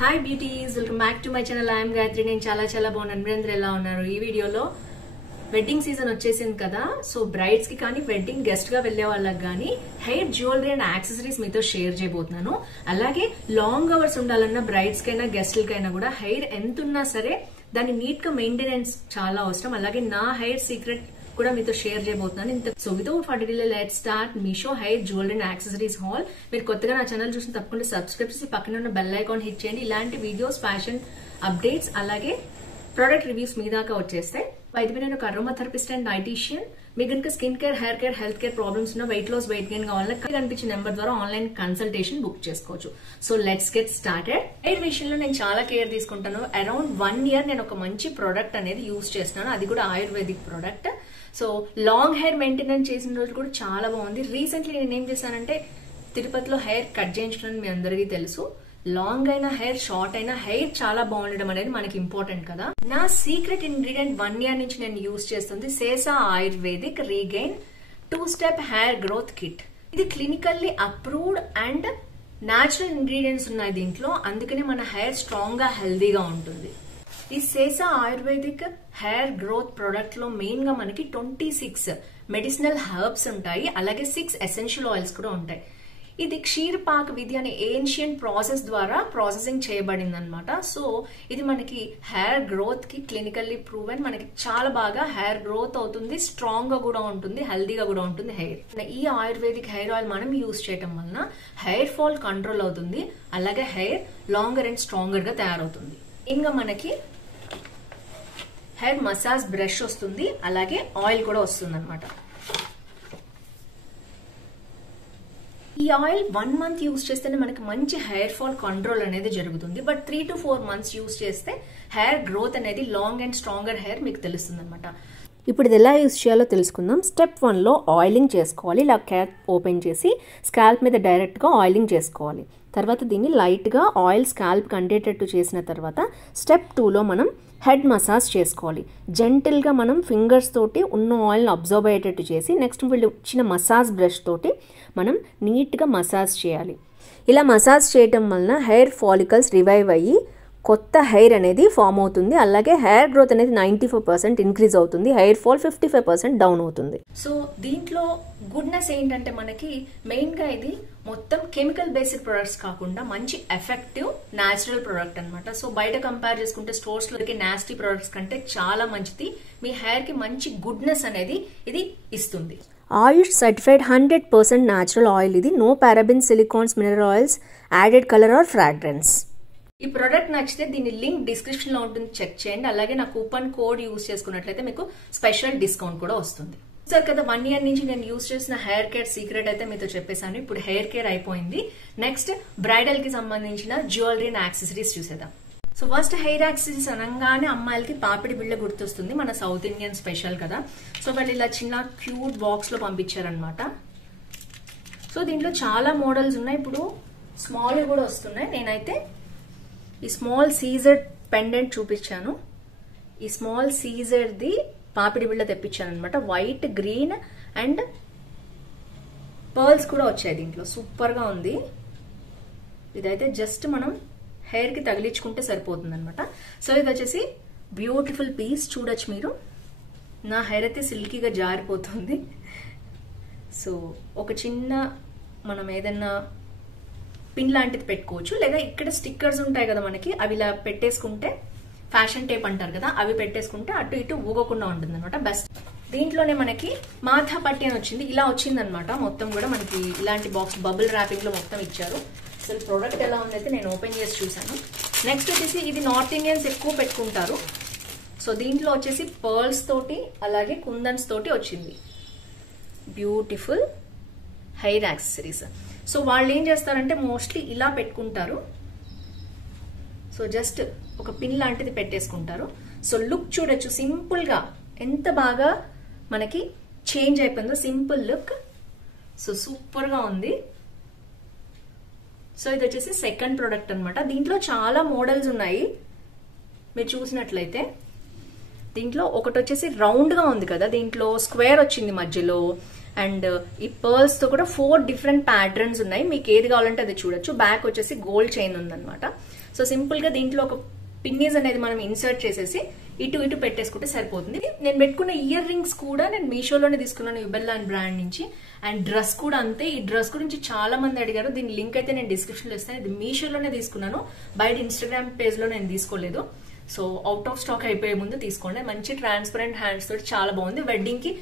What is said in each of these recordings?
Hi beauties, welcome back to my channel. I'm Gayatri. నేను చాలా బాగున్నాను. మీరందరూ ఎలా ఉన్నారు? ఈ వీడియోలో వెడ్డింగ్ సీజన్ వచ్చేసింది కదా, సో బ్రైడ్స్ కి కానీ వెడ్డింగ్ గెస్ట్ గా వెళ్లే వాళ్ళకి కానీ హెయిర్ జ్యువెలరీ అండ్ యాక్సెసరీస్ మీతో షేర్ చేయబోతున్నాను. అలాగే లాంగ్ అవర్స్ ఉండాలన్న బ్రైడ్స్ కైనా గెస్ట్లకైనా కూడా హెయిర్ ఎంత ఉన్నా సరే దాని నీట్ గా మెయింటెనెన్స్ చాలా అవసరం. అలాగే నా హెయిర్ సీక్రెట్ కూడా మీతో షేర్ చేయబోతున్నాను. So without further delay let's start Meesho hair jewellery and accessories hall. మీరు కొత్తగా నా ఛానల్ చూసిన తప్పకుండా సబ్స్క్రైబ్ చేసి పక్కన ఉన్న బెల్ ఐకాన్ హిట్ చేయండి. ఇలాంటి వీడియోస్, ఫ్యాషన్ అప్డేట్స్, అలాగే ప్రొడక్ట్ రివ్యూస్ మీ దాకా వచ్చేస్తాయి. అయితే నేను ఒక అరోమా థెరపిస్ట్ అండ్ డైటీషియన్. మీకు కనుక skin care, hair care, health care problems ఉన్న, వెయిట్ లాస్, వెయిట్ గెయిన్ కావాలన్నా కనిపించిన నెంబర్ ద్వారా ఆన్లైన్ కన్సల్టేషన్ బుక్ చేసుకోవచ్చు. So let's get started. Hair విషయంలో నేను చాలా కేర్ తీసుకుంటాను. అరౌండ్ 1 ఇయర్ నేను ఒక మంచి ప్రోడక్ట్ అనేది యూజ్ చేస్తున్నాను. అది కూడా ayurvedic product. So long hair maintenance చేసిన రోజు కూడా చాలా బాగుంది. రీసెంట్లీ నేను ఏం చేశానంటే తిరుపతిలో హెయిర్ కట్ చేయించడం మీ అందరికీ తెలుసు. లాంగ్ అయినా హెయిర్, షార్ట్ అయినా హెయిర్ చాలా బాగుండడం అనేది మనకి ఇంపార్టెంట్ కదా. నా సీక్రెట్ ఇంగ్రీడియంట్ 1 ఇయర్ నుంచి నేను యూజ్ చేస్తుంది Sesa ayurvedic regain two step hair growth kit. ఇది clinically approved and natural ingredients ఉన్నాయి దీంట్లో. అందుకనే మన హెయిర్ స్ట్రాంగ్ గా, హెల్దీగా ఉంటుంది. ఈ సేసా ఆయుర్వేదిక్ హెయిర్ గ్రోత్ ప్రొడక్ట్ లో మెయిన్ గా మనకి 26 మెడిసినల్ హెర్బ్స్ ఉంటాయి. అలాగే 6 ఎసెన్షియల్ ఆయిల్స్ కూడా ఉంటాయి. ఇది క్షీరపాక విధి అనే ఏన్షియంట్ ప్రాసెస్ ద్వారా ప్రాసెసింగ్ చేయబడింది అనమాట. సో ఇది మనకి హెయిర్ గ్రోత్ కి క్లినికల్లీ ప్రూవెన్. మనకి చాలా బాగా హెయిర్ గ్రోత్ అవుతుంది, స్ట్రాంగ్ గా కూడా ఉంటుంది, హెల్దీగా కూడా ఉంటుంది హెయిర్. ఈ ఆయుర్వేదిక్ హెయిర్ ఆయిల్ మనం యూజ్ చేయడం వలన హెయిర్ ఫాల్ కంట్రోల్ అవుతుంది. అలాగే హెయిర్ లాంగర్ అండ్ స్ట్రాంగర్ గా తయారవుతుంది. ఇంకా మనకి హెయిర్ మసాజ్ బ్రష్ వస్తుంది, అలాగే ఆయిల్ కూడా వస్తుంది అనమాట. ఈ ఆయిల్ 1 మంత్ యూజ్ చేస్తేనే మనకి మంచి హెయిర్ ఫాల్ కంట్రోల్ అనేది జరుగుతుంది. బట్ 3 to 4 months యూజ్ చేస్తే హెయిర్ గ్రోత్ అనేది, లాంగ్ అండ్ స్ట్రాంగర్ హెయిర్ మీకు తెలుస్తుంది అనమాట. ఇప్పుడు ఇది ఎలా యూజ్ చేయాలో తెలుసుకుందాం. స్టెప్ 1లో ఆయిలింగ్ చేసుకోవాలి. ఇలా క్యాప్ ఓపెన్ చేసి స్కాల్ప్ మీద డైరెక్ట్గా ఆయిలింగ్ చేసుకోవాలి. తర్వాత దీన్ని లైట్గా ఆయిల్ స్కాల్ప్కి అంటేటట్టు చేసిన తర్వాత స్టెప్ 2లో మనం హెడ్ మసాజ్ చేసుకోవాలి. జెంటిల్గా మనం ఫింగర్స్ తోటి ఉన్న ఆయిల్ని అబ్జర్వ్ అయ్యేటట్టు చేసి నెక్స్ట్ వీళ్ళు ఇచ్చిన మసాజ్ బ్రష్ తోటి మనం నీట్గా మసాజ్ చేయాలి. ఇలా మసాజ్ చేయటం వలన హెయిర్ ఫాలికల్స్ రివైవ్ అయ్యి కొత్త హెయిర్ అనేది ఫామ్ అవుతుంది. అలాగే హెయిర్ గ్రోత్ అనేది 94% ఇంక్రీజ్ అవుతుంది. హెయిర్ ఫాల్ 55% డౌన్ అవుతుంది. సో దీంట్లో గుడ్నెస్ ఏంటంటే మనకి మెయిన్ గా ఇది మొత్తం కెమికల్ బేస్డ్ ప్రొడక్ట్స్ కాకుండా మంచి ఎఫెక్టివ్ న్యాచురల్ ప్రొడక్ట్ అనమాట. సో బయట కంపేర్ చేసుకుంటే స్టోర్స్ లో నాస్టీ ప్రొడక్ట్స్ కంటే చాలా మంచిది. మీ హెయిర్ కి మంచి గుడ్నెస్ అనేది ఇది ఇస్తుంది. ఆయుష్ సర్టిఫైడ్ 100% న్యాచురల్ ఆయిల్ ఇది. No paraben, silicones, mineral oils, added colour or fragrance. ఈ ప్రోడక్ట్ నచ్చితే దీని లింక్ డిస్క్రిప్షన్ లో ఉంటుంది, చెక్ చేయండి. అలాగే నా కూపన్ కోడ్ యూజ్ చేసుకున్నట్లయితే మీకు స్పెషల్ డిస్కౌంట్ కూడా వస్తుంది. సార్ కదా 1 ఇయర్ నుంచి నేను యూజ్ చేసిన హెయిర్ కేర్ సీక్రెట్ అయితే మీతో చెప్పేశాను. ఇప్పుడు హెయిర్ కేర్ అయిపోయింది. నెక్స్ట్ బ్రైడల్ కి సంబంధించిన జ్యువెలరీ అండ్ యాక్సెసరీస్ చూసేద్దాం. సో ఫస్ట్ హెయిర్ యాక్సెసరీస్ అనగానే అమ్మాయిలకి పాపిడి బిళ్ళ గుర్తొస్తుంది. మన సౌత్ ఇండియన్ స్పెషల్ కదా. సో వాళ్ళు ఇలా చిన్న క్యూట్ బాక్స్ లో పంపించారనమాట. సో దీంట్లో చాలా మోడల్స్ ఉన్నాయి. ఇప్పుడు స్మాల్ కూడా వస్తున్నాయి. నేనైతే ఈ స్మాల్ సీజర్ పెండెంట్ చూపించాను. ఈ స్మాల్ సీజర్ ది పాపిడి బిళ్ళ తెప్పించాను అనమాట. వైట్, గ్రీన్ అండ్ పర్ల్స్ కూడా వచ్చాయి దీంట్లో. సూపర్ గా ఉంది. ఇదైతే జస్ట్ మనం హెయిర్ కి తగిలించుకుంటే సరిపోతుంది అనమాట. సో ఇది వచ్చేసి బ్యూటిఫుల్ పీస్. చూడొచ్చు మీరు. నా హెయిర్ అయితే సిల్కీగా జారిపోతుంది. సో ఒక చిన్న మనం ఏదన్నా పిన్ లాంటిది పెట్టుకోవచ్చు, లేదా ఇక్కడ స్టిక్కర్స్ ఉంటాయి కదా మనకి, అవి ఇలా పెట్టేసుకుంటే ఫ్యాషన్ టేప్ అంటారు కదా, అవి పెట్టేసుకుంటే అటు ఇటు ఊగకుండా ఉంటుంది అనమాట. బెస్ట్. దీంట్లోనే మనకి మాథా పట్టి అని వచ్చింది. ఇలా వచ్చింది అనమాట. మొత్తం కూడా మనకి ఇలాంటి బాక్స్ బబుల్ ర్యాపింగ్ లో మొత్తం ఇచ్చారు. అసలు ప్రోడక్ట్ ఎలా ఉందైతే నేను ఓపెన్ చేసి చూసాను. నెక్స్ట్ వచ్చేసి ఇది నార్త్ ఇండియన్స్ ఎక్కువ పెట్టుకుంటారు. సో దీంట్లో వచ్చేసి పర్ల్స్ తోటి అలాగే కుందన్స్ తోటి వచ్చింది. Beautiful hair accessories. సో వాళ్ళు ఏం చేస్తారంటే మోస్ట్లీ ఇలా పెట్టుకుంటారు. సో జస్ట్ ఒక పిన్ లాంటిది పెట్టేసుకుంటారు. సో లుక్ చూడొచ్చు సింపుల్ గా ఎంత బాగా మనకి చేంజ్ అయిపోయిందో. Simple look. సో సూపర్ గా ఉంది. సో ఇది వచ్చేసి సెకండ్ ప్రోడక్ట్ అనమాట. దీంట్లో చాలా మోడల్స్ ఉన్నాయి. మీరు చూసినట్లయితే దీంట్లో ఒకటి వచ్చేసి రౌండ్ గా ఉంది కదా, దీంట్లో స్క్వేర్ వచ్చింది మధ్యలో. అండ్ ఈ పర్ల్స్ తో కూడా 4 డిఫరెంట్ ప్యాటర్న్స్ ఉన్నాయి. మీకు ఏది కావాలంటే అది చూడొచ్చు. బ్యాక్ వచ్చేసి గోల్డ్ చైన్ ఉందన్నమాట. సో సింపుల్ గా దీంట్లో ఒక పిన్నీస్ అనేది మనం ఇన్సర్ట్ చేసేసి ఇటు ఇటు పెట్టేసుకుంటే సరిపోతుంది. నేను పెట్టుకున్న ఇయర్ రింగ్స్ కూడా నేను మీషోలోనే తీసుకున్నాను, యుబెల్లా బ్రాండ్ నుంచి. అండ్ డ్రెస్ కూడా అంతే. ఈ డ్రెస్ గురించి చాలా మంది అడిగారు, దీని లింక్ అయితే నేను డిస్క్రిప్షన్ లో ఇస్తాను. ఇది మీషోలోనే తీసుకున్నాను, బయట ఇన్స్టాగ్రామ్ పేజ్ లో నేను తీసుకోలేదు. సో అవుట్ ఆఫ్ స్టాక్ అయిపోయే ముందు తీసుకోండి. మంచి ట్రాన్స్పరెంట్ హ్యాండ్స్ తోటి చాలా బాగుంది. వెడ్డింగ్ కి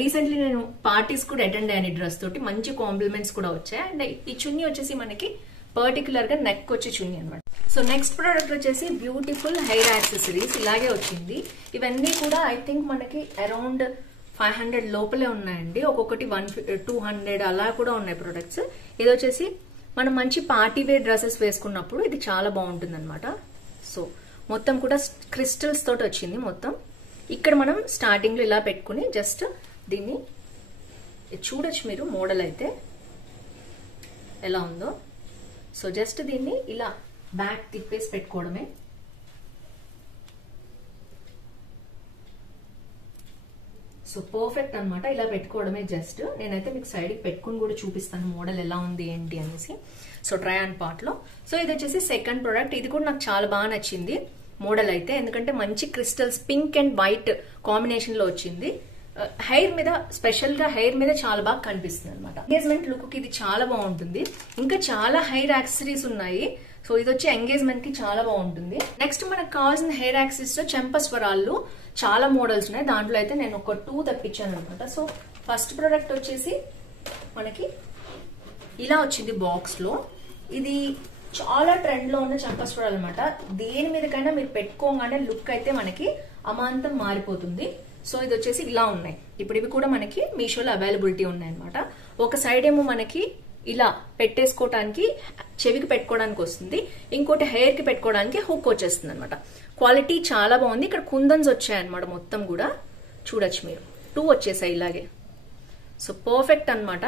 రీసెంట్లీ నేను పార్టీస్ కూడా అటెండ్ అయ్యాను డ్రెస్ తోటి, మంచి కాంప్లిమెంట్స్ కూడా వచ్చాయి. అండ్ ఈ చున్నీ వచ్చేసి మనకి పర్టికులర్ గా నెక్ వచ్చే చున్నీ అనమాట. సో నెక్స్ట్ ప్రోడక్ట్ వచ్చేసి బ్యూటిఫుల్ హెయిర్ యాక్సెసరీస్. ఇలాగే వచ్చింది. ఇవన్నీ కూడా ఐ థింక్ మనకి అరౌండ్ 500 లోపలే ఉన్నాయండి. ఒక్కొక్కటి 200 అలా కూడా ఉన్నాయి ప్రొడక్ట్స్. ఇది వచ్చేసి మనం మంచి పార్టీ వేర్ డ్రెస్సెస్ వేసుకున్నప్పుడు ఇది చాలా బాగుంటుంది అనమాట. సో మొత్తం కూడా క్రిస్టల్స్ తోటి వచ్చింది మొత్తం. ఇక్కడ మనం స్టార్టింగ్ లో ఇలా పెట్టుకుని జస్ట్ దీన్ని చూడొచ్చు మీరు, మోడల్ అయితే ఎలా ఉందో. సో జస్ట్ దీన్ని ఇలా బ్యాక్ తిప్పేసి పెట్టుకోవడమే. సో పర్ఫెక్ట్ అనమాట, ఇలా పెట్టుకోవడమే. జస్ట్ నేనైతే మీకు సైడ్ కి పెట్టుకుని కూడా చూపిస్తాను మోడల్ ఎలా ఉంది ఏంటి అనేసి. సో ట్రై ఆన్ పార్ట్ లో. సో ఇది వచ్చేసి సెకండ్ ప్రోడక్ట్. ఇది కూడా నాకు చాలా బాగా నచ్చింది మోడల్ అయితే, ఎందుకంటే మంచి crystals pink and white combination లో వచ్చింది. హెయిర్ మీద, స్పెషల్ గా హెయిర్ మీద చాలా బాగా కనిపిస్తుంది అనమాట. ఎంగేజ్మెంట్ లుక్ కి ఇది చాలా బాగుంటుంది. ఇంకా చాలా హెయిర్ యాక్సెసరీస్ ఉన్నాయి. సో ఇది వచ్చి ఎంగేజ్మెంట్ కి చాలా బాగుంటుంది. నెక్స్ట్ మనకు కావాల్సిన హెయిర్ యాక్సెసరీస్ లో చెంపస్వరాలు చాలా మోడల్స్ ఉన్నాయి. దాంట్లో అయితే నేను ఒక 2 తెప్పించాను అనమాట. సో ఫస్ట్ ప్రోడక్ట్ వచ్చేసి మనకి ఇలా వచ్చింది బాక్స్ లో. ఇది చాలా ట్రెండ్ లో ఉన్న చెంపస్వరాలు అనమాట. దేని మీదకైనా మీరు పెట్టుకోగానే లుక్ అయితే మనకి అమాంతం మారిపోతుంది. సో ఇది వచ్చేసి ఇలా ఉన్నాయి. ఇప్పుడు ఇవి కూడా మనకి మీషోలో అవైలబిలిటీ ఉన్నాయి అనమాట. ఒక సైడ్ ఏమో మనకి ఇలా పెట్టేసుకోవడానికి, చెవికి పెట్టుకోవడానికి వస్తుంది. ఇంకోటి హెయిర్ కి పెట్టుకోవడానికి హుక్ వచ్చేస్తుంది అనమాట. క్వాలిటీ చాలా బాగుంది. ఇక్కడ కుందన్స్ వచ్చాయన్నమాట మొత్తం కూడా, చూడొచ్చు మీరు. 2 వచ్చేసాయి ఇలాగే. సో పర్ఫెక్ట్ అనమాట.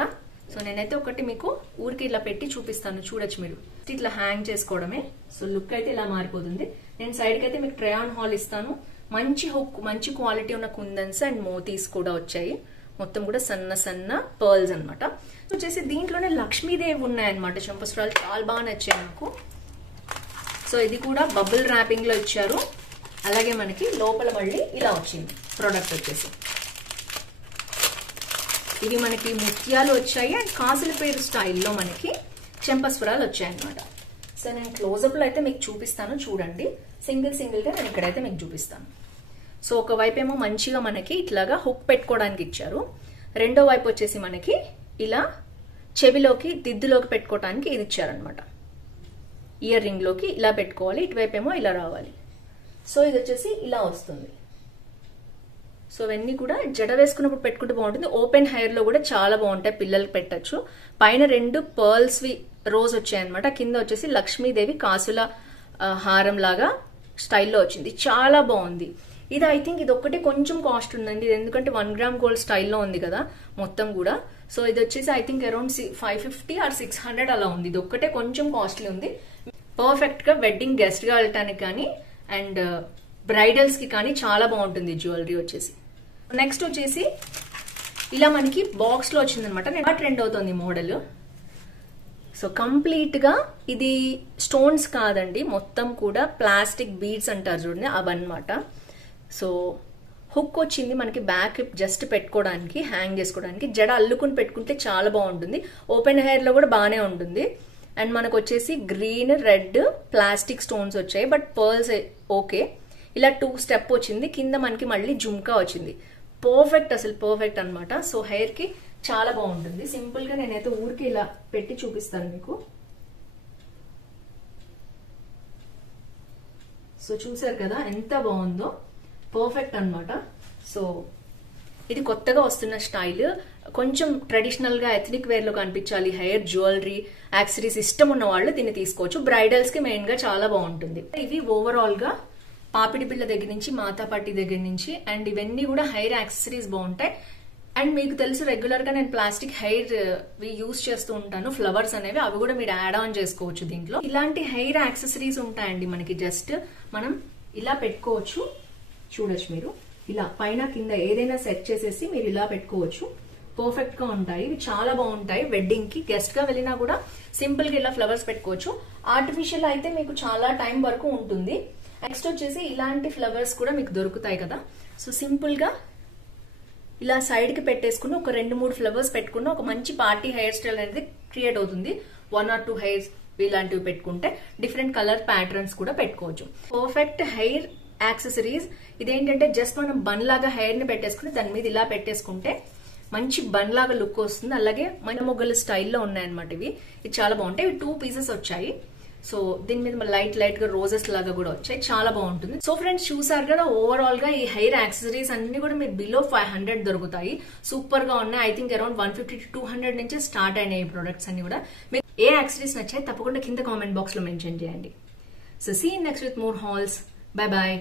సో నేనైతే ఒకటి మీకు ఊరికి ఇలా పెట్టి చూపిస్తాను, చూడొచ్చు మీరు. ఇట్లా హ్యాంగ్ చేసుకోవడమే. సో లుక్ అయితే ఇలా మారిపోతుంది. నేను సైడ్ కి అయితే మీకు ట్రై ఆన్ హాల్ ఇస్తాను. మంచి హుక్, మంచి క్వాలిటీ ఉన్న కుందన్స్ అండ్ మోతీస్ కూడా వచ్చాయి. మొత్తం కూడా సన్న సన్న పర్ల్స్ అనమాట. వచ్చేసి దీంట్లోనే లక్ష్మీదేవి ఉన్నాయన్నమాట చెంపస్వరాలు, చాలా బాగా నచ్చాయి నాకు. సో ఇది కూడా బబుల్ ర్యాపింగ్ లో ఇచ్చారు. అలాగే మనకి లోపల మళ్ళీ ఇలా వచ్చింది ప్రోడక్ట్ వచ్చేసి. ఇవి మనకి ముత్యాలు వచ్చాయి అండ్ కాసుల పేరు స్టైల్లో మనకి చెంపస్వరాలు వచ్చాయన్నమాట. సో నేను క్లోజప్ లో అయితే మీకు చూపిస్తాను, చూడండి. సింగిల్ సింగిల్ గా నేను ఇక్కడైతే మీకు చూపిస్తాను. సో ఒక వైపు ఏమో మంచిగా మనకి ఇట్లాగా హుక్ పెట్టుకోవడానికి ఇచ్చారు. రెండో వైపు వచ్చేసి మనకి ఇలా చెవిలోకి, దిద్దులోకి పెట్టుకోవడానికి ఇది ఇచ్చారనమాట. ఇయర్ రింగ్ లోకి ఇలా పెట్టుకోవాలి, ఇటువైపు ఏమో ఇలా రావాలి. సో ఇది వచ్చేసి ఇలా వస్తుంది. సో ఇవన్నీ కూడా జడ వేసుకున్నప్పుడు పెట్టుకుంటే బాగుంటుంది. ఓపెన్ హెయిర్ లో కూడా చాలా బాగుంటాయి, పిల్లలకి పెట్టచ్చు. పైన 2 పర్ల్స్ వి రోజ్ వచ్చాయన్నమాట. కింద వచ్చేసి లక్ష్మీదేవి కాసుల హారం లాగా స్టైల్లో వచ్చింది, చాలా బాగుంది. ఇది ఐ థింక్ ఇది ఒక్కటే కొంచెం కాస్ట్ ఉందండి, ఎందుకంటే 1 గ్రామ్ గోల్డ్ స్టైల్లో ఉంది కదా మొత్తం కూడా. సో ఇది వచ్చేసి ఐ థింక్ అరౌండ్ 550 ఆర్ 600 అలా ఉంది. ఇది ఒక్కటే కొంచెం కాస్ట్లీ ఉంది. పర్ఫెక్ట్ గా వెడ్డింగ్ గెస్ట్ గా వెళ్ళటానికి కానీ అండ్ బ్రైడల్స్ కి కానీ చాలా బాగుంటుంది జ్యువెలరీ వచ్చేసి. నెక్స్ట్ వచ్చేసి ఇలా మనకి బాక్స్ లో వచ్చింది అనమాట. నేను ట్రెండ్ అవుతుంది మోడల్. సో కంప్లీట్ గా ఇది స్టోన్స్ కాదండి, మొత్తం కూడా ప్లాస్టిక్ బీడ్స్ అంటారు చూడండి, అవన్నమాట. సో హుక్ వచ్చింది మనకి బ్యాక్ జస్ట్ పెట్టుకోవడానికి, హ్యాంగ్ చేసుకోవడానికి. జడ అల్లుకుని పెట్టుకుంటే చాలా బాగుంటుంది. ఓపెన్ హెయిర్ లో కూడా బాగానే ఉంటుంది. అండ్ మనకు వచ్చేసి గ్రీన్, రెడ్ ప్లాస్టిక్ స్టోన్స్ వచ్చాయి, బట్ పర్ల్స్ ఓకే. ఇలా 2 స్టెప్ వచ్చింది. కింద మనకి మళ్ళీ జుమ్కా వచ్చింది. పర్ఫెక్ట్, అసలు పర్ఫెక్ట్ అనమాట. సో హెయిర్ కి చాలా బాగుంటుంది. సింపుల్ గా నేనైతే ఊరికి ఇలా పెట్టి చూపిస్తాను మీకు. సో చూసారు కదా ఎంత బాగుందో, పర్ఫెక్ట్ అనమాట. సో ఇది కొత్తగా వస్తున్న స్టైల్, కొంచెం ట్రెడిషనల్ గా ఎథనిక్ వేర్ లో కనిపించాలి, హెయిర్ జ్యువెలరీ యాక్సెసరీస్ ఇష్టం ఉన్న వాళ్ళు దీన్ని తీసుకోవచ్చు. బ్రైడల్స్ కి మెయిన్ గా చాలా బాగుంటుంది. ఇవి ఓవరాల్ గా పాపిడి బిళ్ళ దగ్గర నుంచి, మాతాపట్టి దగ్గర నుంచి, అండ్ ఇవన్నీ కూడా హెయిర్ యాక్సెసరీస్ బాగుంటాయి. అండ్ మీకు తెలుసు రెగ్యులర్ గా నేను ప్లాస్టిక్ హెయిర్ యూజ్ చేస్తూ ఉంటాను, ఫ్లవర్స్ అనేవి, అవి కూడా మీరు యాడ్ ఆన్ చేసుకోవచ్చు దీంట్లో. ఇలాంటి హెయిర్ యాక్సెసరీస్ ఉంటాయండి మనకి. జస్ట్ మనం ఇలా పెట్టుకోవచ్చు, చూడొచ్చు మీరు. ఇలా పైన కింద ఏదైనా సెట్ చేసేసి మీరు ఇలా పెట్టుకోవచ్చు. పర్ఫెక్ట్ గా ఉంటాయి. ఇవి చాలా బాగుంటాయి. వెడ్డింగ్ కి గెస్ట్ గా వెళ్ళినా కూడా సింపుల్ గా ఇలా ఫ్లవర్స్ పెట్టుకోవచ్చు. ఆర్టిఫిషియల్ అయితే మీకు చాలా టైం వరకు ఉంటుంది. నెక్స్ట్ వచ్చేసి ఇలాంటి ఫ్లవర్స్ కూడా మీకు దొరుకుతాయి కదా. సో సింపుల్ గా ఇలా సైడ్ కి పెట్టేసుకుని ఒక 2-3 ఫ్లవర్స్ పెట్టుకున్న ఒక మంచి పార్టీ హెయిర్ స్టైల్ అనేది క్రియేట్ అవుతుంది. 1 or 2 హెయిర్స్ ఇలాంటివి పెట్టుకుంటే డిఫరెంట్ కలర్ ప్యాటర్న్స్ కూడా పెట్టుకోవచ్చు. Perfect hair accessories. ఇదేంటంటే జస్ట్ మనం బన్ లాగా హెయిర్ ని పెట్టేసుకుని దాని మీద ఇలా పెట్టేసుకుంటే మంచి బన్ లాగా లుక్ వస్తుంది. అలాగే మన మొగ్గల స్టైల్లో ఉన్నాయన్నమాట ఇవి. ఇది చాలా బాగుంటాయి. ఇవి 2 పీసెస్ వచ్చాయి. సో దీని మీద లైట్ గా రోజెస్ లాగా కూడా వచ్చాయి. చాలా బాగుంటుంది. సో ఫ్రెండ్స్ చూసారు కదా, ఓవరాల్ గా ఈ హెయిర్ యాక్సెసరీస్ అన్ని కూడా మీకు బిలో 500 దొరుకుతాయి. సూపర్ గా ఉన్నాయి. ఐ థింక్ అరౌండ్ 150 to 200 నుంచి స్టార్ట్ అయినాయి ఈ ప్రొడక్ట్స్ అన్ని కూడా. మీకు ఏ యాక్సెసరీస్ నచ్చాయి తప్పకుండా కింద కామెంట్ బాక్స్ లో మెన్షన్ చేయండి. So see next with more hauls. Bye bye.